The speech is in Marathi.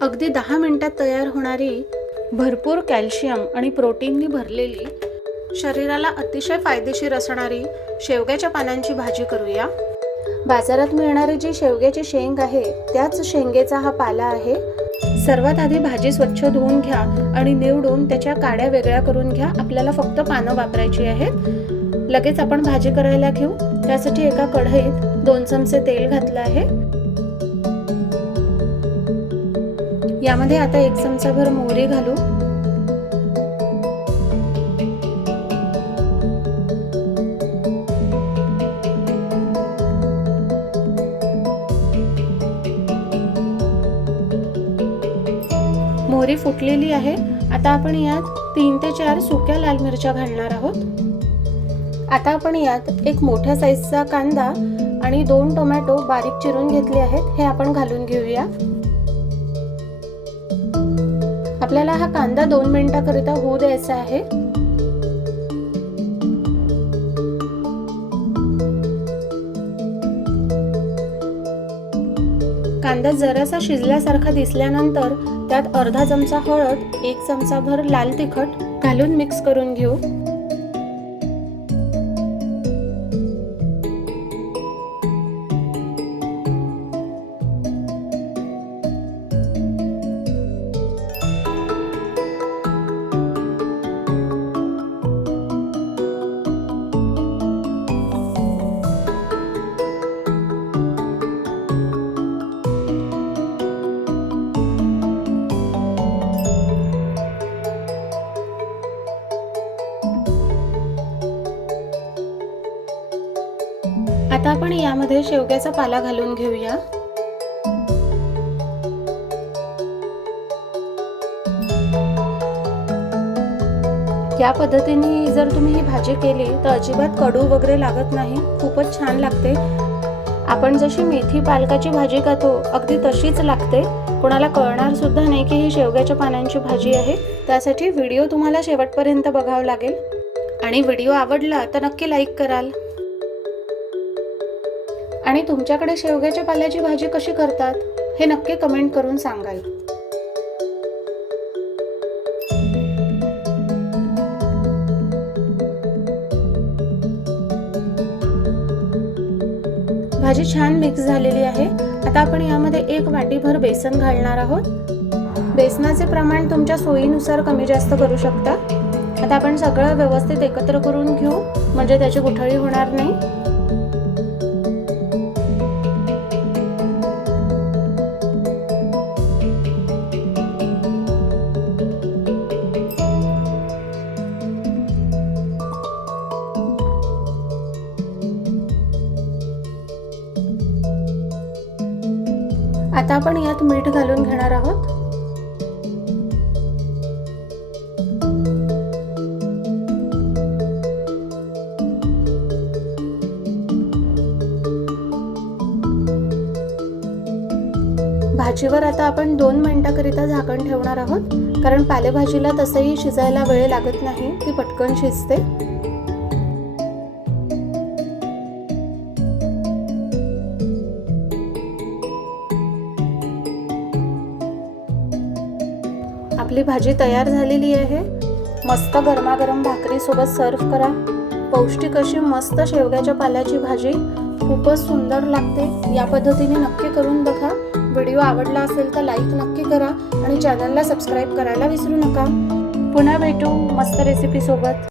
अगदी 10 मिनिटात तयार होणारी भरपूर कॅल्शियम आणि प्रोटीननी भरलेली शरीराला अतिशय फायदेशीर असणारी शेवग्याच्या पानांची भाजी करूया। बाजारात मिळणारी जी शेवग्याची शेंग आहे त्याच शेंगेचा हा पाला आहे। सर्वात आधी भाजी स्वच्छ धुवून घ्या आणि निवडून त्याच्या काड्या वेगळ्या करून घ्या। आपल्याला फक्त पानं वापरायची आहेत। लगेच आपण भाजी करायला घेऊ। त्यासाठी एका कढईत 2 चमचे तेल घातलं आहे। यामध्ये आता 1 चमचाभर मोहरी घालू। मोहरी फुटलेली आहे। आता आपण यात 3 ते 4 सुक्या लाल मिरच्या घालणार आहोत। आता आपण यात एक मोठ्या साईजचा कांदा आणि 2 टोमॅटो बारीक चिरून घेतले आहेत, हे आपण घालून घेऊया। आपल्याला हा कांदा 2 मिनिटांकरिता होऊ द्यायचा आहे। कांदा जरासा शिजल्यासारखा दिसल्यानंतर त्यात अर्धा चमचा हळद, 1 चमचाभर लाल तिखट घालून मिक्स करून घेऊ। आता आपण यामध्ये शेवग्याचा पाला घालून घेऊया। या पद्धतीने जर तुम्ही ही भाजी केली तर अजिबात कडू वगैरे लागत नाही, खूपच छान लागते। आपण जशी मेथी पालकाची भाजी खातो अगदी तशीच लागते। कोणाला कळणार सुद्धा नाही की ही शेवग्याच्या पानांची भाजी आहे। त्यासाठी व्हिडिओ तुम्हाला शेवटपर्यंत बघावा लागेल आणि व्हिडिओ आवडला तर नक्की लाईक कराल। आणि तुमच्याकडे शेवग्याच्या पाल्याची भाजी कशी करतात हे नक्की कमेंट करून सांगाल। भाजी छान मिक्स झालेली आहे। आता आपण यामध्ये 1 वाटीभर बेसन घालणार आहोत। बेसनाचे प्रमाण तुमच्या सोयीनुसार कमी जास्त करू शकता। आता आपण सगळं व्यवस्थित एकत्र करून घेऊ, म्हणजे त्याची गुठळी होणार नाही। आता आपण यात मीठ घालून घेणार आहोत। भाजीवर आता आपण 2 मिनिटांकरिता झाकण ठेवणार आहोत, कारण पालेभाजीला तसंही शिजायला वेळ लागत नाही, ती पटकन शिजते। आपली भाजी तयार झालेली आहे। मस्त गरमागरम भाकरी सोबत सर्व करा। पौष्टिक अशी मस्त शेवग्याच्या पाल्याची भाजी खूपच सुंदर लागते। या पद्धतीने नक्की करून बघा। व्हिडिओ आवडला असेल तर लाईक नक्की करा आणि चॅनलला सबस्क्राईब करायला विसरू नका। पुन्हा भेटू मस्त रेसिपी सोबत।